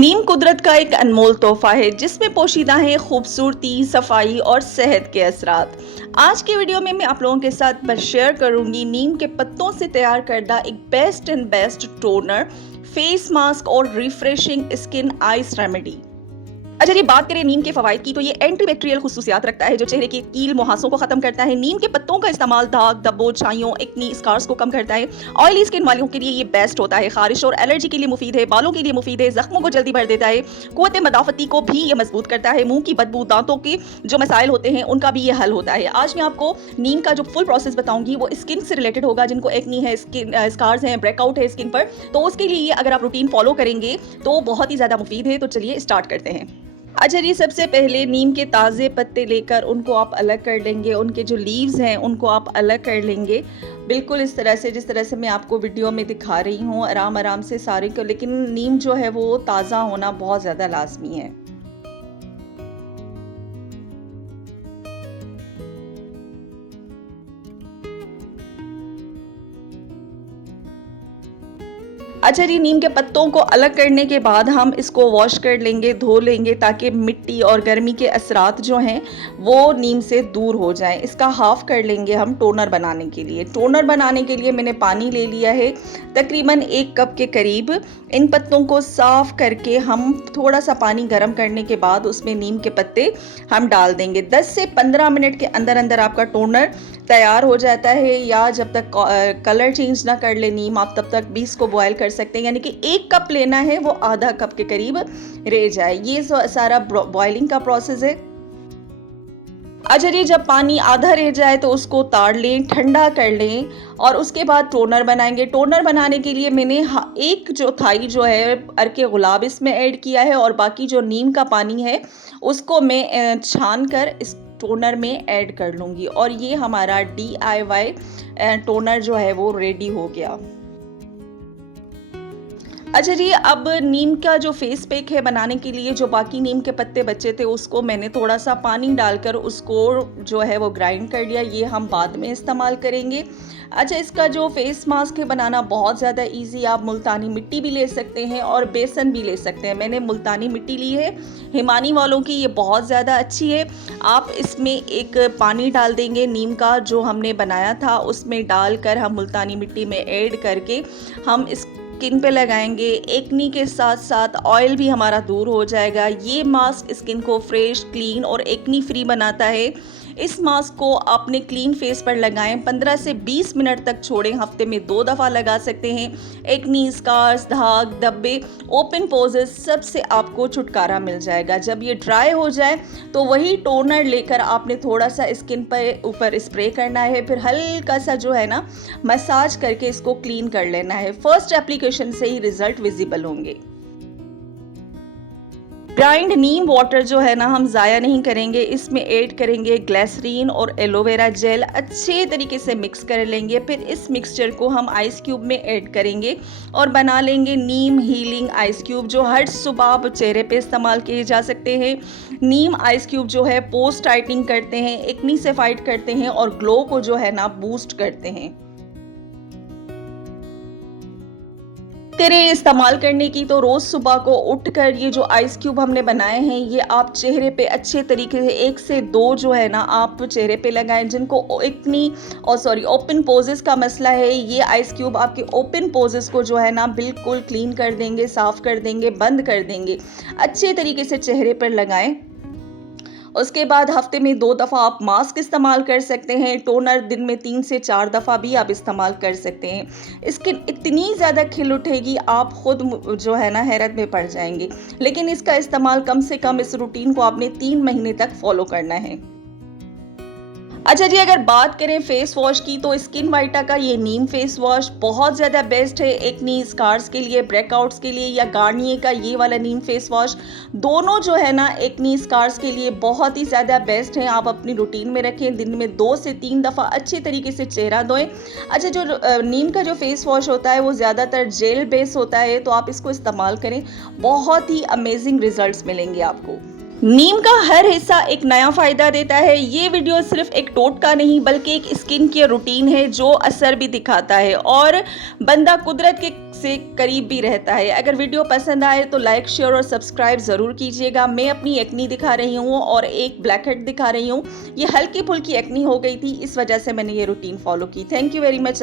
नीम कुदरत का एक अनमोल तोहफा है जिसमें पोशीदा है खूबसूरती, सफाई और सेहत के असरात। आज की वीडियो में मैं आप लोगों के साथ शेयर करूंगी नीम के पत्तों से तैयार करदा एक बेस्ट टोनर, फेस मास्क और रिफ्रेशिंग स्किन आइस रेमेडी। अच्छा जी, बात करें नीम के फवाइद की तो ये एंटी बैक्टीरियल खुसूसियात रखता है जो चेहरे के कील मुहासों को खत्म करता है। नीम के पत्तों का इस्तेमाल दाग, धब्बों, छाइयों, एक्नी, स्कार्स को कम करता है। ऑयली स्किन वालों के लिए ये बेस्ट होता है। खारिश और एलर्जी के लिए मुफीद है, बालों के लिए मुफीद है, जख्मों को जल्दी भर देता है, कुव्वत मदाफती को भी ये मजबूत करता है। मुंह की बदबू, दांतों के जो मसाइल होते हैं उनका भी ये हल होता है। आज मैं आपको नीम का जो फुल प्रोसेस बताऊंगी वो स्किन से रिलेटेड होगा। जिनको एक्नी है, स्किन स्कार्स हैं, ब्रेकआउट है स्किन पर, तो उसके लिए अगर आप रूटीन फॉलो करेंगे तो बहुत ही ज्यादा मुफीद है। तो चलिए स्टार्ट करते हैं। अच्छा जी, सबसे पहले नीम के ताज़े पत्ते लेकर उनको आप अलग कर लेंगे। उनके जो लीव्स हैं उनको आप अलग कर लेंगे, बिल्कुल इस तरह से, जिस तरह से मैं आपको वीडियो में दिखा रही हूँ, आराम आराम से सारे को। लेकिन नीम जो है वो ताज़ा होना बहुत ज़्यादा लाजमी है। अच्छा जी, नीम के पत्तों को अलग करने के बाद हम इसको वॉश कर लेंगे, धो लेंगे, ताकि मिट्टी और गर्मी के असरात जो हैं वो नीम से दूर हो जाएं। इसका हाफ कर लेंगे हम टोनर बनाने के लिए। टोनर बनाने के लिए मैंने पानी ले लिया है तकरीबन 1 कप के करीब। इन पत्तों को साफ करके हम थोड़ा सा पानी गर्म करने के बाद उसमें नीम के पत्ते हम डाल देंगे। 10 से 15 मिनट के अंदर अंदर आपका टोनर तैयार हो जाता है, या जब तक कलर चेंज ना कर ले नीम, आप तब तक भी इसको बॉयल कर सकते हैं। यानी कि 1 कप लेना है, वो आधा कप के करीब रह जाए। ये सारा बॉइलिंग का प्रोसेस है। अच्छा जी, जब पानी आधा रह जाए तो उसको ताड़ लें, ठंडा कर लें और उसके बाद टोनर बनाएंगे। टोनर बनाने के लिए मैंने एक चौथाई जो है अर्के गुलाब इसमें ऐड किया है, और बाकी जो नीम का पानी है उसको मैं छान कर इस टोनर में ऐड कर लूँगी। और ये हमारा DIY टोनर जो है वो रेडी हो गया। अच्छा जी, अब नीम का जो फेस पैक है बनाने के लिए, जो बाकी नीम के पत्ते बचे थे उसको मैंने थोड़ा सा पानी डालकर उसको जो है वो ग्राइंड कर लिया। ये हम बाद में इस्तेमाल करेंगे। अच्छा, इसका जो फेस मास्क है बनाना बहुत ज़्यादा इजी। आप मुल्तानी मिट्टी भी ले सकते हैं और बेसन भी ले सकते हैं। मैंने मुल्तानी मिट्टी ली है, हिमानी वालों की, ये बहुत ज़्यादा अच्छी है। आप इसमें एक पानी डाल देंगे नीम का जो हमने बनाया था, उसमें डालकर हम मुल्तानी मिट्टी में ऐड करके हम इस स्किन पे लगाएंगे। एक्नी के साथ साथ ऑयल भी हमारा दूर हो जाएगा। ये मास्क स्किन को फ्रेश, क्लीन और एक्नी फ्री बनाता है। इस मास्क को आपने क्लीन फेस पर लगाएं, 15 से 20 मिनट तक छोड़ें। हफ्ते में 2 दफ़ा लगा सकते हैं। एक्नी, स्कार्स, दाग, धब्बे, ओपन पोजेस, सबसे आपको छुटकारा मिल जाएगा। जब ये ड्राई हो जाए तो वही टोनर लेकर आपने थोड़ा सा स्किन पर ऊपर स्प्रे करना है, फिर हल्का सा जो है ना मसाज करके इसको क्लीन कर लेना है। फर्स्ट एप्लीकेशन से ही रिजल्ट विजिबल होंगे। ग्राइंड नीम वाटर जो है ना हम ज़ाया नहीं करेंगे, इसमें ऐड करेंगे ग्लिसरीन और एलोवेरा जेल। अच्छे तरीके से मिक्स कर लेंगे। फिर इस मिक्सचर को हम आइस क्यूब में ऐड करेंगे और बना लेंगे नीम हीलिंग आइस क्यूब, जो हर सुबह चेहरे पे इस्तेमाल किए जा सकते हैं। नीम आइस क्यूब जो है पोस्ट टाइटनिंग करते हैं, एक्नी से फाइट करते हैं और ग्लो को जो है ना बूस्ट करते हैं। करें इस्तेमाल करने की तो रोज़ सुबह को उठकर ये जो आइस क्यूब हमने बनाए हैं ये आप चेहरे पे अच्छे तरीके से 1 से 2 जो है ना आप चेहरे पे लगाएं। जिनको एक्नी और ओपन पोजेस का मसला है, ये आइस क्यूब आपके ओपन पोजेस को जो है ना बिल्कुल क्लीन कर देंगे, साफ़ कर देंगे, बंद कर देंगे। अच्छे तरीके से चेहरे पर लगाएं। उसके बाद हफ्ते में 2 दफ़ा आप मास्क इस्तेमाल कर सकते हैं। टोनर दिन में 3 से 4 दफ़ा भी आप इस्तेमाल कर सकते हैं। स्किन इतनी ज़्यादा खिल उठेगी, आप खुद जो है ना हैरत में पड़ जाएंगे। लेकिन इसका इस्तेमाल कम से कम, इस रूटीन को आपने 3 महीने तक फॉलो करना है। अच्छा जी, अगर बात करें फेस वॉश की तो स्किन वाइटा का ये नीम फेस वॉश बहुत ज़्यादा बेस्ट है। एक्नी, स्कार्स के लिए, ब्रेकआउट्स के लिए, या गार्नियर का ये वाला नीम फेस वॉश, दोनों जो है ना एक्नी, स्कार्स के लिए बहुत ही ज़्यादा बेस्ट हैं। आप अपनी रूटीन में रखें, दिन में 2 से 3 दफ़ा अच्छे तरीके से चेहरा धोएं। अच्छा, जो नीम का जो फेस वॉश होता है वो ज़्यादातर जेल बेस होता है, तो आप इसको इस्तेमाल करें, बहुत ही अमेजिंग रिजल्ट्स मिलेंगे आपको। नीम का हर हिस्सा एक नया फायदा देता है। ये वीडियो सिर्फ एक टोटका नहीं बल्कि एक स्किन केयर रूटीन है जो असर भी दिखाता है और बंदा कुदरत के से करीब भी रहता है। अगर वीडियो पसंद आए तो लाइक, शेयर और सब्सक्राइब जरूर कीजिएगा। मैं अपनी एक्नी दिखा रही हूँ और एक ब्लैक हेड दिखा रही हूँ। ये हल्की फुल्की एक्नी हो गई थी, इस वजह से मैंने ये रूटीन फॉलो की। Thank you very much.